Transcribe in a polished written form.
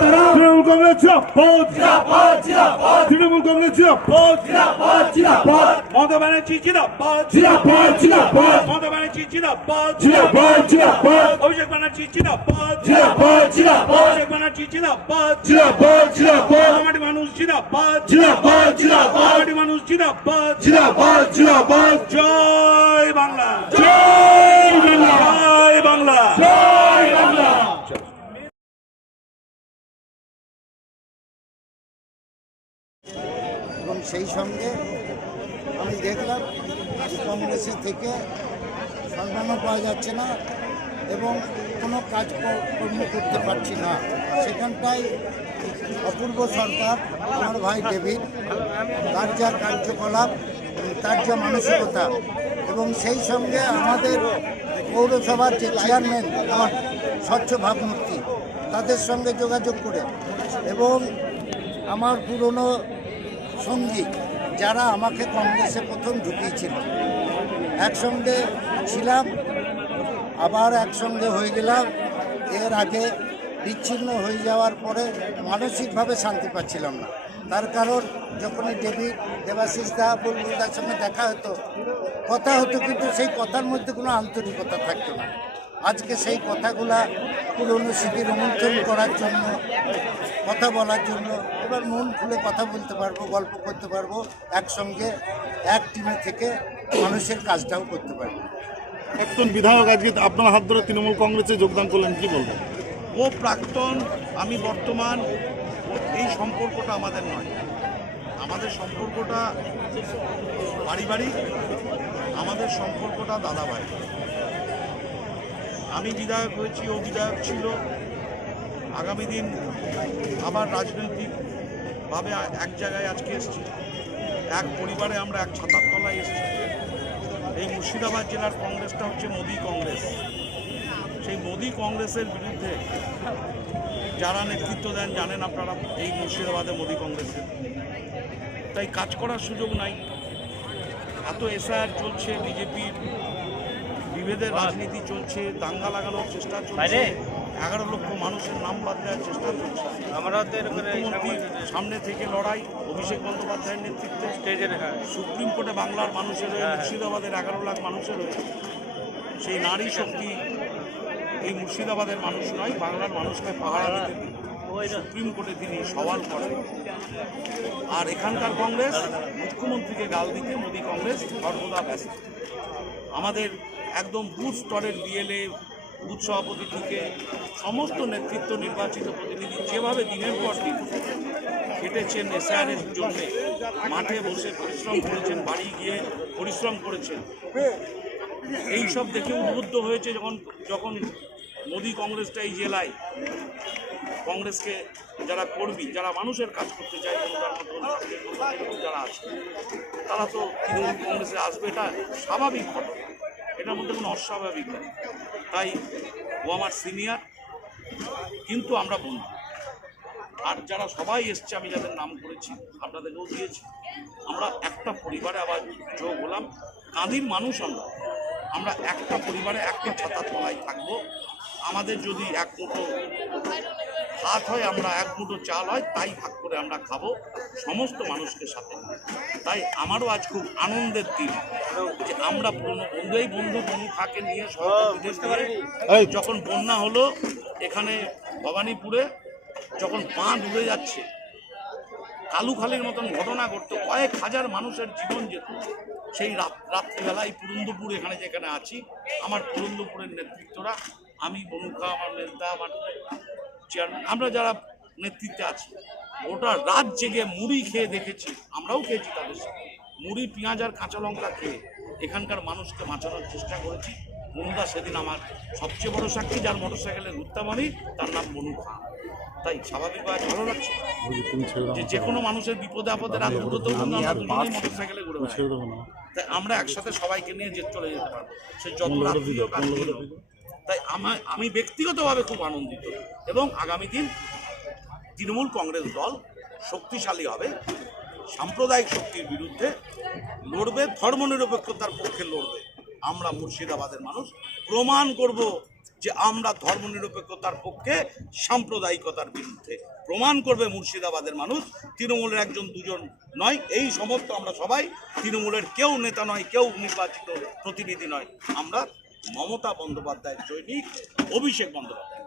তৃণমূল কংগ্রেস জিন্দাবাদ, তৃণমূল কংগ্রেস জিন্দাবাদ, মমতা ব্যানার্জি জিন্দাবাদ, মমতা ব্যানার্জি জিন্দাবাদ, অভিষেক ব্যানার্জি জিন্দাবাদ, অভিষেক ব্যানার্জি জিন্দাবাদ, মাটি মানুষ জিন্দাবাদ, মাটি মানুষ জিন্দাবাদ, জয় বাংলা, জয় বাংলা, জয় বাংলা। এবং সেই সঙ্গে আমি দেখলাম কংগ্রেসের থেকে সম্মানও পাওয়া যাচ্ছে না এবং কোনো কাজকর্ম করতে পারছি না। সেখানটায় অপূর্ব সরকার, আমার ভাই ডেভিড, তার যা কার্যকলাপ, তার যা মানসিকতা এবং সেই সঙ্গে আমাদের পৌরসভার যে চেয়ারম্যান আমার স্বচ্ছ ভাবমূর্তি, তাদের সঙ্গে যোগাযোগ করে এবং আমার পুরনো সঙ্গী যারা আমাকে কংগ্রেসে প্রথম ঢুকিয়েছিল, একসঙ্গে ছিলাম, আবার একসঙ্গে হয়ে গেলাম। এর আগে বিচ্ছিন্ন হয়ে যাওয়ার পরে মানসিকভাবে শান্তি পাচ্ছিলাম না। তার কারণ যখনই দেবাশিস দা বুলবুলদার সঙ্গে দেখা হতো, কথা হতো, কিন্তু সেই কথার মধ্যে কোনো আন্তরিকতা থাকতো না। আজকে সেই কথাগুলা পুরনো স্মৃতি রোমন্থন করার জন্য, কথা বলার জন্য এবার মন খুলে কথা বলতে পারবো, গল্প করতে পারবো, একসঙ্গে এক টিমে থেকে মানুষের কাজটাও করতে পারবো। প্রাক্তন বিধায়ক আজকে আপনার হাত ধরে তৃণমূল কংগ্রেসে যোগদান করলেন, কি বলবেন? ও প্রাক্তন, আমি বর্তমান, এই সম্পর্কটা আমাদের নয়। আমাদের সম্পর্কটা পারিবারিক, আমাদের সম্পর্কটা দাদাভাই। আমি বিধায়ক হয়েছি, ও বিধায়ক ছিল। আগামী দিন আবার রাজনৈতিকভাবে এক জায়গায় আজকে এসেছি, এক পরিবারে আমরা এক ছাতার তলায় এসেছি। এই মুর্শিদাবাদ জেলার কংগ্রেসটা হচ্ছে মোদি কংগ্রেস। সেই মোদি কংগ্রেসের বিরুদ্ধে যারা নেতৃত্ব দেন জানেন আপনারা, এই মুর্শিদাবাদে মোদি কংগ্রেসের, তাই কাজ করার সুযোগ নাই। এত এসআইআর চলছে, বিজেপির বিভেদের রাজনীতি চলছে, দাঙ্গা লাগানোর চেষ্টা চলছে, 11 লক্ষ মানুষের নাম বাদ দেওয়ার চেষ্টা চলছে। মুখ্যমন্ত্রীর সামনে থেকে লড়াই, অভিষেক বন্দ্যোপাধ্যায়ের নেতৃত্বে সুপ্রিম কোর্টে বাংলার মানুষের হয়ে, মুর্শিদাবাদের 11 লাখ মানুষের হয়ে সেই নারী শক্তি এই মুর্শিদাবাদের মানুষ নয়, বাংলার মানুষকে পাহারা দিতে সুপ্রিম কোর্টে তিনি সওয়াল করেন। আর এখানকার কংগ্রেস মুখ্যমন্ত্রীকে গাল দিতে মোদি কংগ্রেস সর্বদা ব্যস্ত। আমাদের একদম বুথ স্তরের বিএলএ, বুথ সভাপতি থেকে সমস্ত নেতৃত্ব, নির্বাচিত প্রতিনিধি যেভাবে দিনের পর দিন খেটেছেন এসআইআরের জন্যে, মাঠে বসে পরিশ্রম করেছেন, বাড়ি গিয়ে পরিশ্রম করেছেন, এইসব দেখে উদ্বুদ্ধ হয়েছে যখন মোদি কংগ্রেসটা এই জেলায় কংগ্রেসকে যারা কর্মী, যারা মানুষের কাজ করতে চায়, যারা আছে তারা তো তৃণমূল কংগ্রেসে আসবে, এটা স্বাভাবিক ঘটনা, এটার মধ্যে কোনো অস্বাভাবিক নেই। তাই ও আমার সিনিয়র, কিন্তু আমরা বন্ধু। আর যারা সবাই এসছে, আমি যাদের নাম করেছি আপনাদেরকেও দিয়েছি, আমরা একটা পরিবারে আবার যোগ হলাম। কাঁদির মানুষ আমরা একটা পরিবারে একটা ছাতার তলায় থাকবো। আমাদের যদি এক মুঠো ভাত হয়, আমরা এক মুঠো চাল হয়, তাই ভাগ করে আমরা খাবো সমস্ত মানুষকে সাথে। তাই আমারও আজ খুব আনন্দের দিন যে আমরা বন্ধু খাকে নিয়ে বিদেশ দিয়ে, যখন বন্যা হলো এখানে ভবানীপুরে, যখন বাঁধ উড়ে যাচ্ছে, কালুখালির মতন ঘটনা ঘটতো, কয়েক হাজার মানুষের জীবন যেত, সেই রাত্রিবেলায় পুরন্দপুর, এখানে যেখানে আছি, আমার পুরন্দপুরের নেতৃত্বরা, আমি বনুখা, আমার নেতা, আমার চেয়ারম্যান, আমরা যারা নেতৃত্বে আছি, ওটা রাত জেগে মুড়ি খেয়ে দেখেছি, আমরাও খেয়েছি তাদের সাথে, মুড়ি, পেঁয়াজ আর কাঁচা লঙ্কা খেয়ে এখানকার মানুষকে বাঁচানোর চেষ্টা করেছি। বনুদা সেদিন আমার সবচেয়ে বড় সাক্ষী, যার মোটরসাইকেলে ঘুরতাম আমি, তার নাম বনুখা। তাই স্বাভাবিকভাবে ভালো লাগছে যে কোনো মানুষের বিপদে আপদে রাত দুটোতেও আমরা দুজনেই মোটরসাইকেলে ঘুরে বেড়াই। তাই আমরা একসাথে সবাইকে নিয়ে চলে যেতে পারবো, সে যত রাত্রিও কাজ করবে। তাই আমি ব্যক্তিগতভাবে খুব আনন্দিত এবং আগামী দিন তৃণমূল কংগ্রেস দল শক্তিশালী হবে, সাম্প্রদায়িক শক্তির বিরুদ্ধে লড়বে, ধর্মনিরপেক্ষতার পক্ষে লড়বে। আমরা মুর্শিদাবাদের মানুষ প্রমাণ করব যে আমরা ধর্মনিরপেক্ষতার পক্ষে, সাম্প্রদায়িকতার বিরুদ্ধে। প্রমাণ করবে মুর্শিদাবাদের মানুষ, তৃণমূলের একজন দুজন নয়, এই সমস্ত আমরা সবাই তৃণমূলের কেউ নেতা নয়, কেউ নির্বাচিত প্রতিনিধি নয়, আমরা মমতা বন্দ্যোপাধ্যায়ের সৈনিক, অভিষেক বন্দ্যোপাধ্যায়।